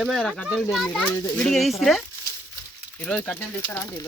ఏమైనా కట్టెలు విడిగా తీసుకురా. ఈరోజు కట్టెలు తీస్తారా అంటే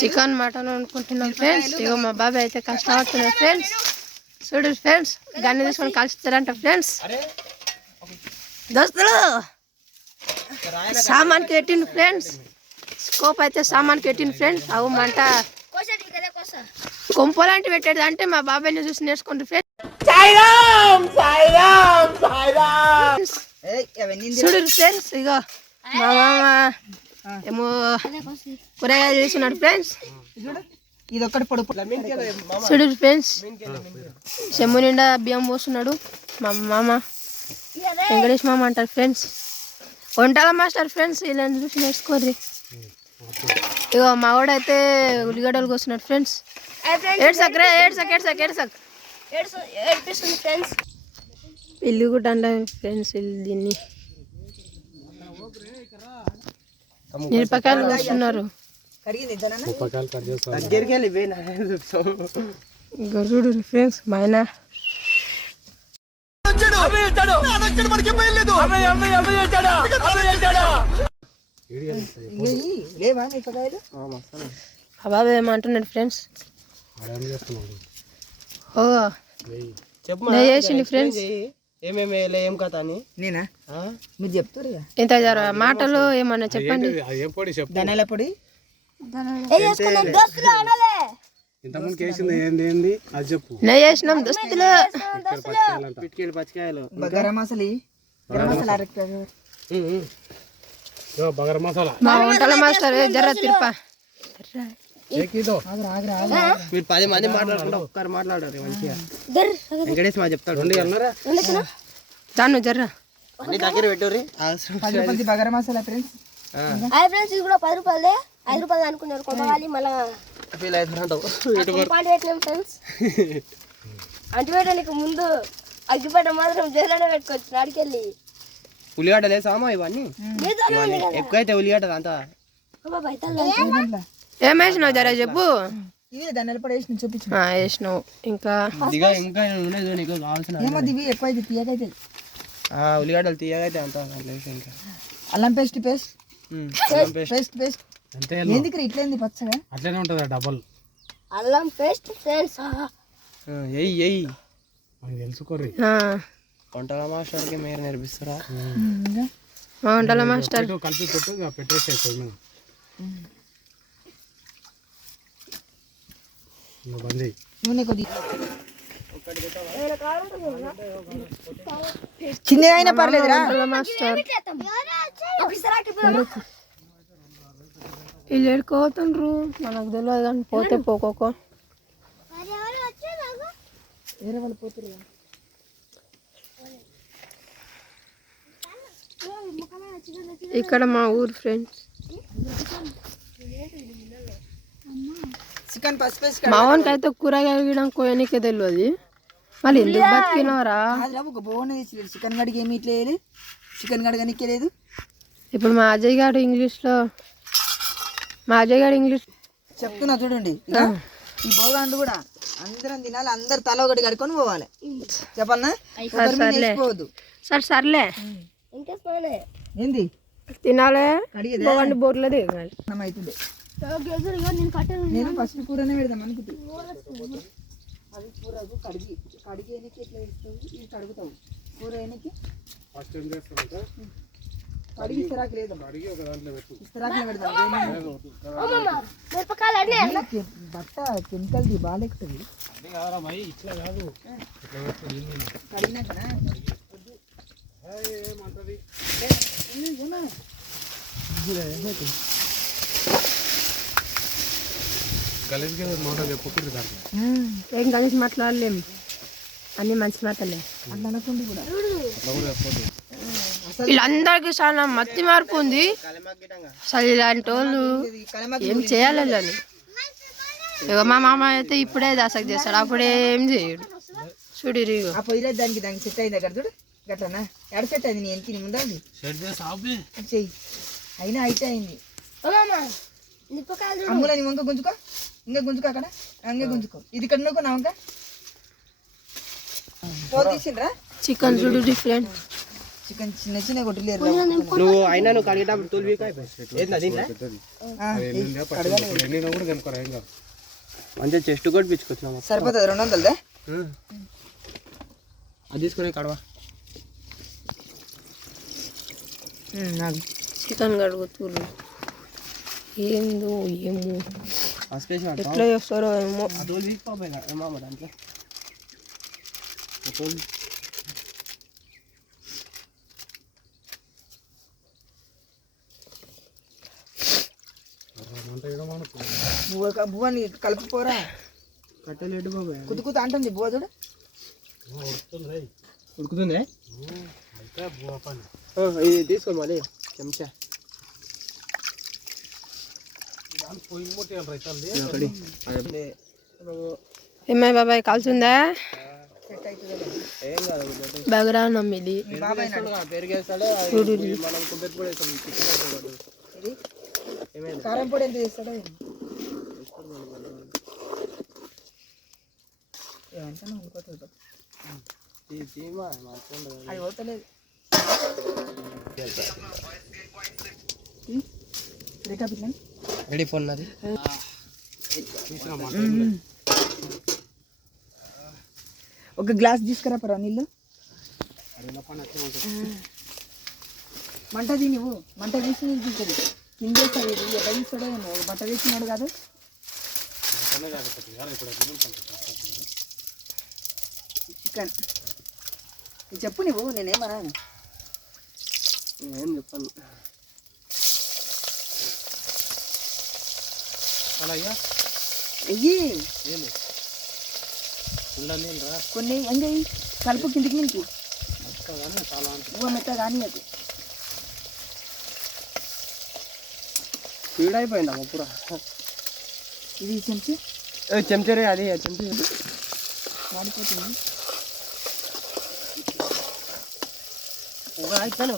చికెన్ మటన్ అనుకుంటున్నాం ఫ్రెండ్స్. ఇగో మా బాబాయ్ అయితే కష్టపడుతున్నారు ఫ్రెండ్స్. చూడు ఫ్రెండ్స్, గన్ని తీసుకొని కలుస్తారంట ఫ్రెండ్స్. దోస్తులు సామాన్కి పెట్టిండు ఫ్రెండ్స్. స్కోప్ అయితే సామాన్కి పెట్టిండు ఫ్రెండ్స్. అవు మంట కొంపలాంటి పెట్టేది అంటే మా బాబాయ్ని చూసి నేర్చుకోండి ఫ్రెండ్స్. చూడు ఫ్రెండ్స్, ఇగో మా మామ ఏమో కూరగాయలు చేస్తున్నాడు ఫ్రెండ్స్. ఇది ఒక్కటి పొడుపు. చూడు ఫ్రెండ్స్, చెమ్ము నిండా బియ్యం పోస్తున్నాడు మా మామ. వెంకటేష్ మామ అంటారు ఫ్రెండ్స్. వంటల మాస్టర్ ఫ్రెండ్స్, ఇలా చూసి నేర్చుకోర్రి. ఇగో మా వాడైతే ఉల్లిగడ్డలు కోస్తున్నాడు ఫ్రెండ్స్. ఇల్లు కూడా అండ ఫ్రెండ్స్. దీన్ని మిరపకాయలు కోస్తున్నారు. చూడు ఫ్రెండ్స్, మా ఆయన బాబా ఏమంటున్నాడు ఫ్రెండ్స్. ఓ నెయ్యి వేసింది ఫ్రెండ్స్. ఏం కథ అని నేనా మీరు చెప్తారు ఇంత జర మాటలు ఏమన్నా చెప్పండి. ధనాల పొడి నెయ్యి వేసినాం దోస్తులు. పచ్చికాయలు గరం మసాలా మా వంటల మాస్టర్ జర్ర తిరుపా. మీరు 10 మంది మాట్లాడుకుంటా ఒక్కరు మాట్లాడారు మంచిగా. వెంకటేష్ మా చెప్తాడు దాన్ని జర్ర అన్ని దగ్గర పెట్టుర్రి. బగర మసాలా ఫ్రెండ్స్. ఇది కూడా 10 రూపాయలే. 5 రూపాయలు అనుకున్నారు కొనవాలి. మళ్ళీ ఫీల్ అవుతారు ఫ్రెండ్స్. అంటిపెట్టడానికి ముందు అగ్గిపెట్ట మాత్రం జైల్లోనే పెట్టుకోవచ్చు. నాడికెళ్ళి ఉల్లిగడ్డలు వేసామా ఇవన్నీ ఎక్కువైతే ఉల్లిగడ్డలు అంతా ఏమేసినావు జర చెప్పు. ఇవి ధనాల పొడి వేసిన చూపించు. వేసినావు ఇంకా ఇంకా నీకు కావాల్సిన ఇవి ఎక్కువ తీయకైతే ఉల్లిగడ్డలు తీయగైతే అంతా ఇంకా అల్లం పేస్ట్ ఎందుకు ఇట్లయింది పచ్చగా అట్లనే ఉంటుందా డబల్ అల్లం పేస్ట్ ఫ్రెండ్స్. ఎయ్యి తెలుసుకోర్రి. వంటల మాస్టర్కి మీరు నేర్పిస్తారా? మా వంటల మాస్టర్ కలిపి పెట్టు పెట్టేసేది నూనె కొద్దిగా చిన్నగా అయినా పర్లేదురా మాస్టర్. వీళ్ళు ఎడుకోతుండ్రు మనకు తెలియదు కానీ పోతే పోకోకో. వేరే వాళ్ళు పోతురు. ఇక్కడ మా ఊరు ఫ్రెండ్స్. చికెన్ మా వానికి అయితే కూరగాయలు గీయడం కోయనికే తెలియదు. మళ్ళీ ఎందుకు బతికినవరా? ఒక బోన్ చికెన్ గడికి ఏమి ఇట్లా వేయలేదు. చికెన్ గడగనికే లేదు. ఇప్పుడు మా అజయ్ గారు ఇంగ్లీష్ చెప్తున్నా చూడండి. ఈ భోగాండు కూడా అందరం తినాలి. అందరు తల ఒకటి కడుకొని పోవాలి. చెప్పాలనా? సర్లే ఏంది తినాలే భోగాండు బోర్లో దిగాలి. అవుతుంది. నేను ఫస్ట్ కూరనే పెడదాం అనుకుంటున్నా. అది కూరకు కడిగి ఎనికి ఎట్లా వేస్తావు? ఇది కడుగుతావు. కూర ఎనికి కడిగి ఇస్తరాకు లేదు. ఇస్తరాకులో పెడదాం. బట్ట కెమికల్ది బాగాలేకుతుంది. కడిగినాకనా ఏం కలిసి మాట్లాడలేము. అన్ని మంచి మాటలే. అట్లా అనకుండా కూడా వీళ్ళందరికీ చాలా మత్తి మార్పు ఉంది. అసలు ఇలాంటి వాళ్ళు ఏం చేయాలి అని. ఇక మా మామ అయితే ఇప్పుడే దాసకు చేస్తాడు, అప్పుడే ఏం చేయడు. చూడు దానికి సెట్ అయింది అక్కడ చూడు. గట్లనా ఎడ సెట్ అయింది? నీ ఎంత ముందండి చెయ్యి అయినా అయితే అయింది. మిరపకాయలు చూడు. అమ్ములని వంక గుంజుకో, ఇంకా గుంజుకో అక్కడ, ఇంకా గుంజుకో. ఇది ఇక్కడ నువ్వు నా వంక తోలు తీసిండ్రా. చికెన్ చూడు డిఫరెంట్. చికెన్ చిన్న చిన్న కొట్టలేరు. నువ్వు అయినా నువ్వు కడిగేటప్పుడు తోలు వీక్ అయిపోయి దీంట్లో ఎండినా కూడా కనుకోరా ఏం కాదు. మంచిగా చెస్ట్ కూడా పిచ్చుకొచ్చినాము. సరిపోతుంది 200దే. అది తీసుకుని కడవా. చికెన్ కడుగుతుర్రు. ఏందో ఏమో స్పెషల్ ఎట్లా చేస్తారో ఏమో. తోలు వీక్పోయి ఏమో దాంట్లో తోలు. బువ్వని కలుపుకోరా. కట్టెలేడు బాబాయ్. కుతుకుత అంటుంది బువ్వ చూడు. ఉడుకుతుంది. ఇది తీసుకో మళ్ళీ చెంచా. ఏమై బాబాయ్ కాల్చుందా? ఏం కాదు బగరా నమ్మిది పెరిగేస్తాడు. చూడు మనం కొబ్బరి పొడి వేస్తాం. ఇది కారం పొడి ఎంత చేస్తాడో ఏమంటాను అనుకోతుంది. అది పోతలేదు. రెడీ ఫోన్ అది. ఒక గ్లాస్ తీసుకురా పరా నీళ్ళు. మంట తీ నువ్వు. మంట తీసి తీసుకుంటుంది కిందేస్తాడు. ఇది ఎక్కడ తీస్తాడో ఏమో. మంట తీసినాడు కాదు. చికెన్ ఇది చెప్పు నువ్వు. నేనేమన్నా ఏం చెప్పాను. అలాగే వెయ్యి ఏమి కొన్ని ఎంగ కలుపు కిందికి మించి నువ్వు మెత్త కానీ అది స్పీడ్ అయిపోయింది అమ్మ పూరా. ఇది చెంచి చెంచరే అది చెంచా వాడిపోతుంది. అయిపోయాను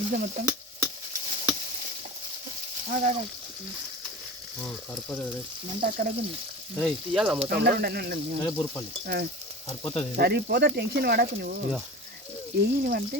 ఇంత మొత్తం సరిపోతుంది. మంట అక్కడ ఉంది. తీయాలా మొత్తం. సరిపోతుంది. సరిపోతా. టెన్షన్ పడకు నువ్వు. వెయ్యి నువ్వు అంటే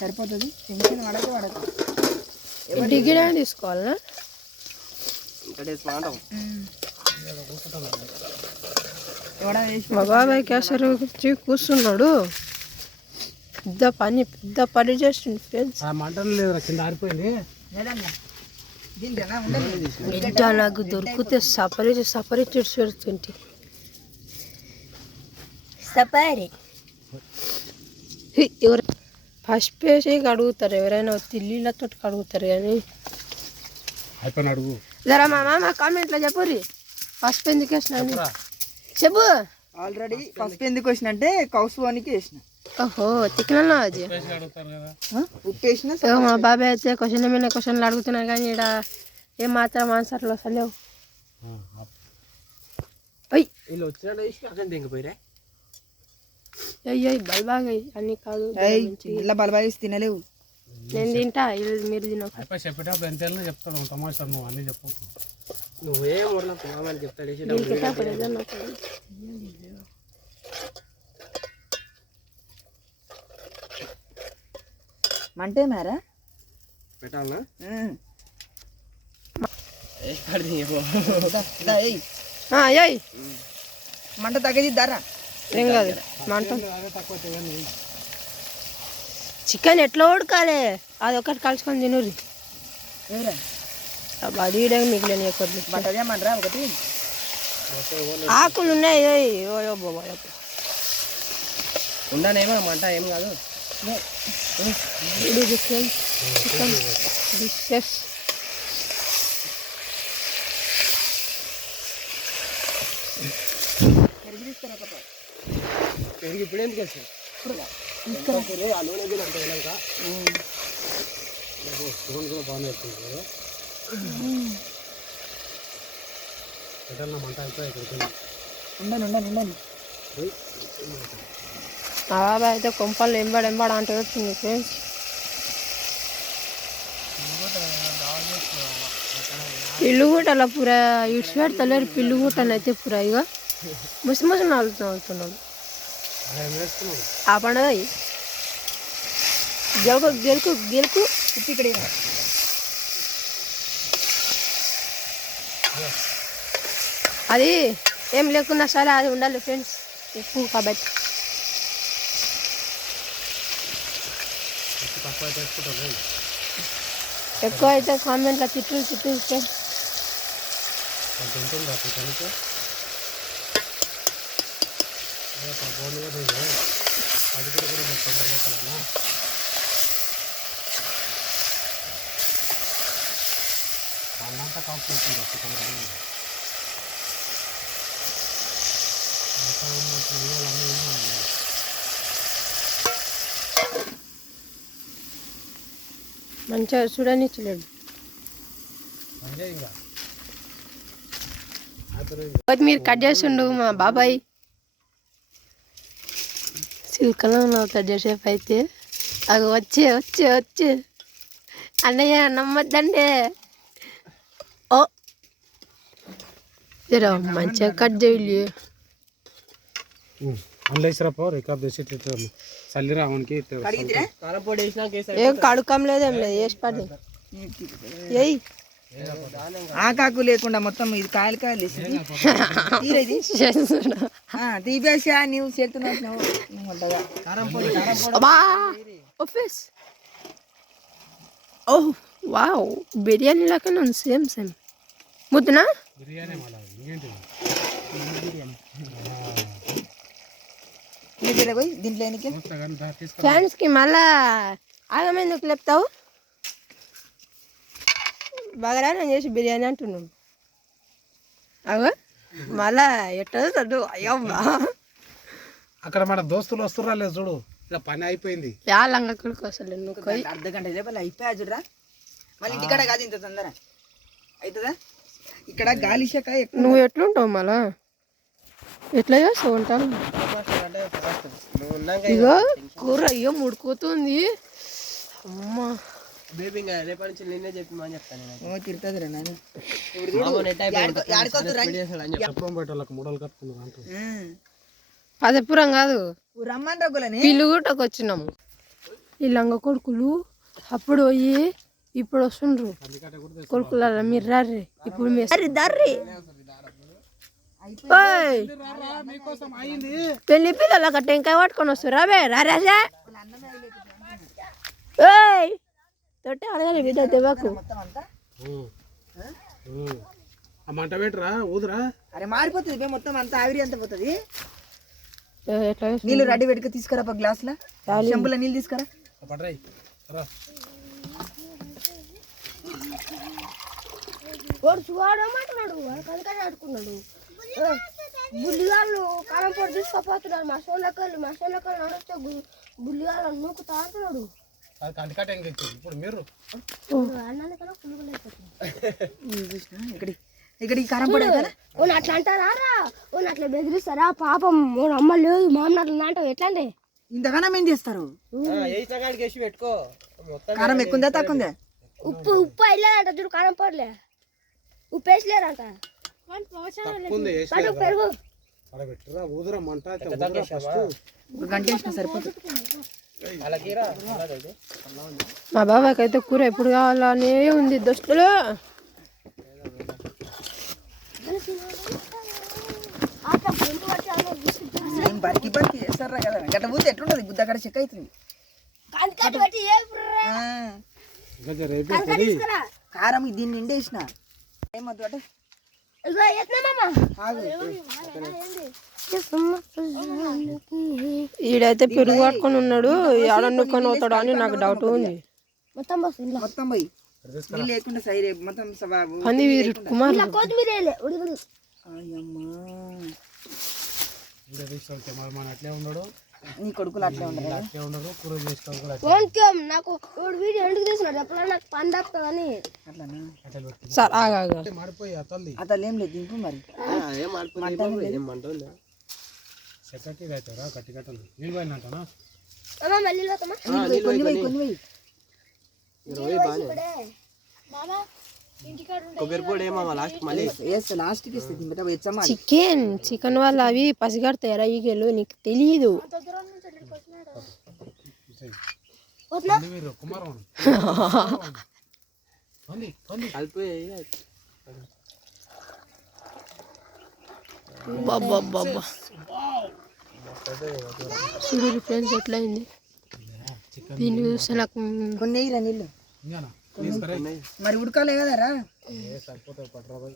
సరిపోతుంది. టెన్షన్ పడకు. డిగ్రీ తీసుకోవాలా? మా బాబాయ్ కేసరి వచ్చి కూర్చున్నాడు. పెద్ద పని చేస్తుంది ఫ్రెండ్స్. మంటలు లేదు కింద ఆరిపోయింది. బిడ్డ నాకు దొరికితే సపరేట్ పెడుతుంటే ఎవరు ఫస్ట్ వేసి కడుగుతారు. ఎవరైనా తిల్లీలతో కడుగుతారు కానీ అయిపోయిన అడుగు. జరా మా మామ కామెంట్లో చెప్పు రీ పసుపు ఎందుకు వేసిన చెప్పు. ఆల్రెడీ పసుపు ఎందుకు వేసిన అంటే కౌసువానికి వేసిన. ఓహో చికెన్ అది ఉప్పు వేసిన. మా బాబాయ్ అయితే క్వశ్చన్ మీద క్వశ్చన్లు అడుగుతున్నారు కానీ ఇక్కడ ఏం మాత్రం ఆన్సర్లు వస్తలేవు. వీళ్ళు వచ్చినట్టు దిగిపోయిరా. అయ్యో బల్బాగా అన్ని కాదు. ఇలా బలబాయిసి తినలేవు. నేను తింటా మీరు తినకు. అయిపోయి చెప్పేటప్పుడు ఎంత వెళ్ళినా చెప్తాడు తమాషా. నువ్వు అన్నీ చెప్పు. నువ్వేం ఊర్లో మామని చెప్తాడు. మంటే మారా పెట్టాలనా? మంట తగ్గదిద్దారా? ఏం కాదు మంట. చికెన్ ఎట్లా ఉడకాలి అది ఒకటి కలుసుకొని తినూరి. అది మిగిలిన బట్టదేమనరా ఒకటి. ఆకులు ఉన్నాయి. ఉండనేమో మంట ఏం కాదు. చికెన్ డిషెస్ పెరిగి ఇప్పుడు ఎందుకు వేస్తాను? బాగానే వస్తుంది కదా. మంట అయిపోయి ఉండండి. మా బాబాయ్ అయితే కొంపలు ఎంబడ అంటే వచ్చింది ఫ్రెండ్స్. పిల్లు గుట్టల పూర ఇటు పెడతలేరు పిల్లు గుట్టనైతే పూర ఇక ముసి ముసి నలుతున్నాడు ఆ పండుగ గెలుకు గెలుకు గెలుకు ఇక్కడ అది ఏం లేకున్నా సరే అది ఉండాలి ఫ్రెండ్స్ ఎక్కువ కాబట్టి ఎక్కువ అయితే కామెంట్లో తిట్లు ఫ్రెండ్స్ మంచిగా చూడనిచ్చలేడు మీరు కట్ చేసిండు మా బాబాయ్ సిల్కలో అవుతాడు జసేపు అయితే అది వచ్చే వచ్చే వచ్చే అన్నయ్య నమ్మద్దండి ఓ జరా మంచిగా కట్ చేయలే ఏం కడుకం లేదేం లేదు వేసి పడి ఏయ్ ఆకాకు లేకుండా మొత్తం ఇది కాయలు కాయలు తీపేసా నువ్వు చేస్తున్నావు ఓహ్ వావ్ బిర్యానీ లాగానే ఉంది సేమ్ సేమ్ ముద్దునా దీంట్లో ఫ్రెండ్స్కి మళ్ళా ఆగమెందుకు లేపుతావు బాగా నేను చేసి బిర్యానీ అంటున్నాం అగో మళ్ళా ఎట్టదు అయ్యో అక్కడ మన దోస్తులు వస్తురా లేదు చూడు ఇలా పని అయిపోయింది లంగా కొడుకు అసలు నువ్వు అర్ధ గంట సేపు అయిపోయా చూడరా మళ్ళీ ఇంటికాడ కాదు ఇంత తొందర అవుతుందా ఇక్కడ గాలి శాఖ నువ్వు ఎట్లుంటావు మళ్ళా ఎట్లా చేస్తావు ఉంటాను ఇగో కూర అయ్యో ముడుకుతుంది అమ్మా బేబీ రేపటి నుంచి నేనే చెప్పి మా చెప్తాను తిరుతుంది రా నాన్న పదపురం కాదు రమ్మని రగ్గులని పిల్లు గుట్టకు వచ్చినాము ఈ లంగ కొడుకులు అప్పుడు పోయి ఇప్పుడు వస్తుండ్రు కొడుకులారా మీరు రార్రి ఇప్పుడు మీరు దర్రి పెళ్లి పిల్లలు టెంకాయ పట్టుకొని వస్తురా బే రారాజా తొట్టే అడగాలి బిడ్డ దెబ్బకు మంట పెట్టరా ఊదురా అరే మారిపోతుంది మొత్తం అంతా ఆవిరి అంత పోతుంది ఎట్లా నీళ్ళు రెడీ పెట్టుకు తీసుకురా ఒక గ్లాసులో చెంబుల నీళ్ళు తీసుకురా వాడు చూడమంటున్నాడు కనకాయ ఆడుకున్నాడు బుల్లిగాళ్ళు కాలం పొడి తీసుకోపోతున్నాడు మసోళ్ళకళ్ళు నడిస్తే బుల్లిగాళ్ళు నూకుతా అంటున్నాడు ఇప్పుడు మీరు ఇక్కడ ఈ కారం పొడి అట్లా అంటారా అట్లా బెదిరిస్తారా పాపం అమ్మ లేదు మామూలు అట్లా అంటావు ఎట్లా అంటే ఇంతగానం ఏం చేస్తారు పెట్టుకో కారం ఎక్కువ తక్కువ ఉప్పు వెళ్ళలేదంట చూడు కారం పొడిలే ఉప్పు వేసలేరంట పెరుగు ఊదురా మంట గంట వేసిన సరిపోతుంది మా బాబాకి అయితే కూర ఎప్పుడు కావాలనే ఉంది దోస్తులు బరికి బరికి చేస్తారా కదా గట్ట పోతే ఎట్లుంటది బుద్ధ అక్కడ చెక్ అవుతుంది కారం దీన్ని నిండేసిన ఏమొద్దు అటు ఈడైతే పెరుగు పట్టుకొని ఉన్నాడు ఆడనుకొని పోతాడు అని నాకు డౌట్ ఉంది మొత్తం పోయి నీళ్ళు లేకుండా సైడ్ మొత్తం పంది కుమార్ అట్లే ఉండడు నీ కొడుకులు అట్లే ఉండరు అట్లే ఉండదు కూర చేసుకోవాలి నాకు వీడియో ఎందుకు తీసినాడు ఎప్పుడైనా నాకు పని తప్పుతుందని అట్లా మాడిపోయి అతల్ది అతలు ఏం లేదు ఇంకో మరి సెక్రటరీ అవుతారా కట్టి కట్టలు నీళ్ళు పోయినట్టనా కొన్ని పోయి బాబా కొబ్బరి పొడి ఏమో లాస్ట్ మళ్ళీ వేస్తా లాస్ట్కి ఇస్తుంది మిగతా ఇచ్చమ్మా చికెన్ వల్ల అవి పసిగడతాయరా ఈగలు, నీకు తెలియదు. మీరు కుమారం కలిపి చూడు ఫ్రెండ్స్ ఎట్లయింది. దీన్ని చూస్తే నాకు కొన్ని వేయరా నీళ్ళు ఇంకానా మరి ఉడకాలే కదరా. సరిపోతాయి పట్టరాబాయ్.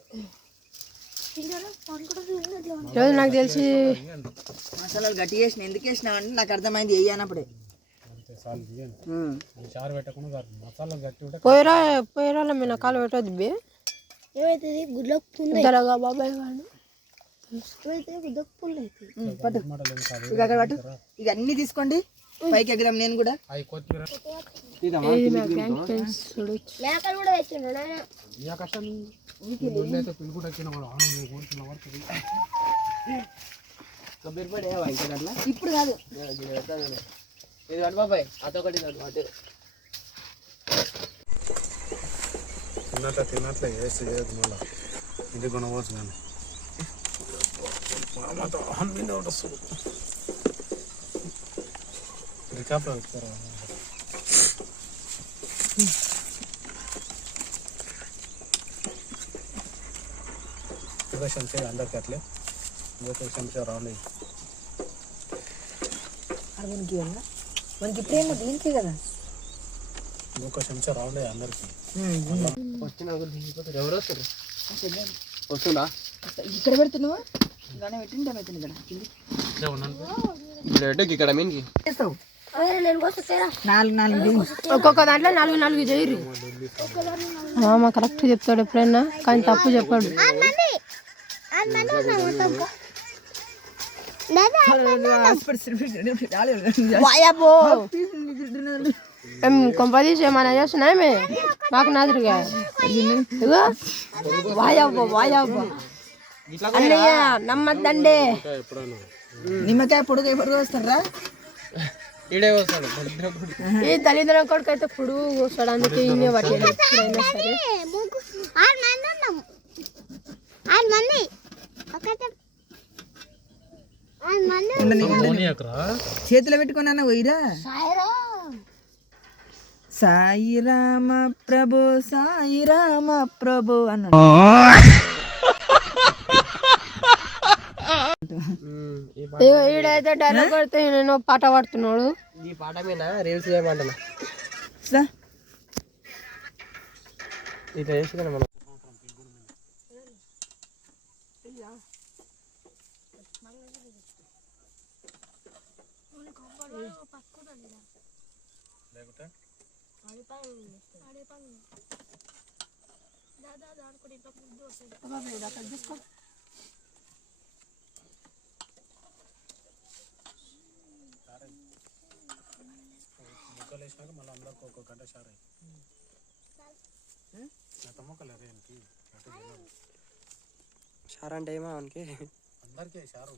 ఈరోజు నాకు తెలిసి మసాలాలు గట్టి వేసిన ఎందుకు వేసినావు అంటే నాకు అర్థమైంది వేయనప్పుడే. అంతే చాలు తీయండి. చారు పెట్టకుండా చాలు. మసాలా గట్టి ఉంటే పోయిరాల మీద కాలు పెట్టద్దు బే. ఏమైతుంది గుడ్లకు పుండు ఇద్దరగా బాబాయ్ వాళ్ళు ఏమైతే గుడ్లకు పుండు అవుతుంది. పట్టు టమాటాలు ఏం కాదు. ఇక అక్కడ పట్టు. ఇక అన్ని తీసుకోండి పైకి ఎగదాం నేను కూడా. అవి కొత్తిమీర మేకలు కూడా తెచ్చిండు నాయన. ఈ కష్టం అయితే పిల్లి కూడా ఎక్కిన వాడు కోరుకున్న పడుతుంది. కొబ్బరి పొడి ఇంకా అట్లా ఇప్పుడు కాదు ఇది కాదు బాబాయ్ అదొకటి కాదు అటు తిన్నట్లే వేస్ట్ చేయదు మళ్ళీ. ఇది కొనవచ్చు నేను మామతో అమ్మింది ఒకటి వస్తుంది. రికాప్లో వచ్చారా శంసే అందరికి అట్లే ఇంకొక శంసే రాండి. మనకి ఇప్పుడేమో దీనికి కదా ఇంకొక శంసే రాండి అందరికి. వచ్చిన ఎవరు వస్తారు వస్తుందా ఇక్కడ పెడుతున్నావు ఇలానే పెట్టింటే అవుతుంది ఇక్కడ ఇక్కడ మీన్కి చేస్తావు నేను కోస్తారా 4 ఒక్కొక్క దాంట్లో 4 చేయరు. మామ కరెక్ట్ చెప్తాడు ఎప్పుడైనా, కానీ తప్పు చెప్పాడు. కొంపదీసి ఏమైనా చేస్తున్నామే మాకు నాదురుగా. ఇగో వాయబ్బో అన్నయ్య నమ్మద్దండి. నిమ్మకాయ పొడుగు ఎప్పుడు వస్తారా ఈడే వస్తాడు. ఈ తల్లిదండ్రుల కొడుకు అయితే పొడుగు వస్తాడు, అందుకే ఈయనే పట్టాడు ఎప్పుడైనా సరే. చేతిలో పెట్టుకున్నా పోయిరా. సాయి రామ ప్రభు అన్నాడు. ఈడైతే డైలాగ్ కొడితే నేను పాట పాడుతున్నాడు. ఈ పాట మీద రీల్స్ చేయమంటున్నా ఇట్లా చేసుకున్నా మనం. ముక్కలు వేసినాక మళ్ళీ అందరికి ఒక్కొక్క గంట షార్ అయ్యి మొక్కలు షార్ అంటే ఏమో మనకి అందరికీ షారు.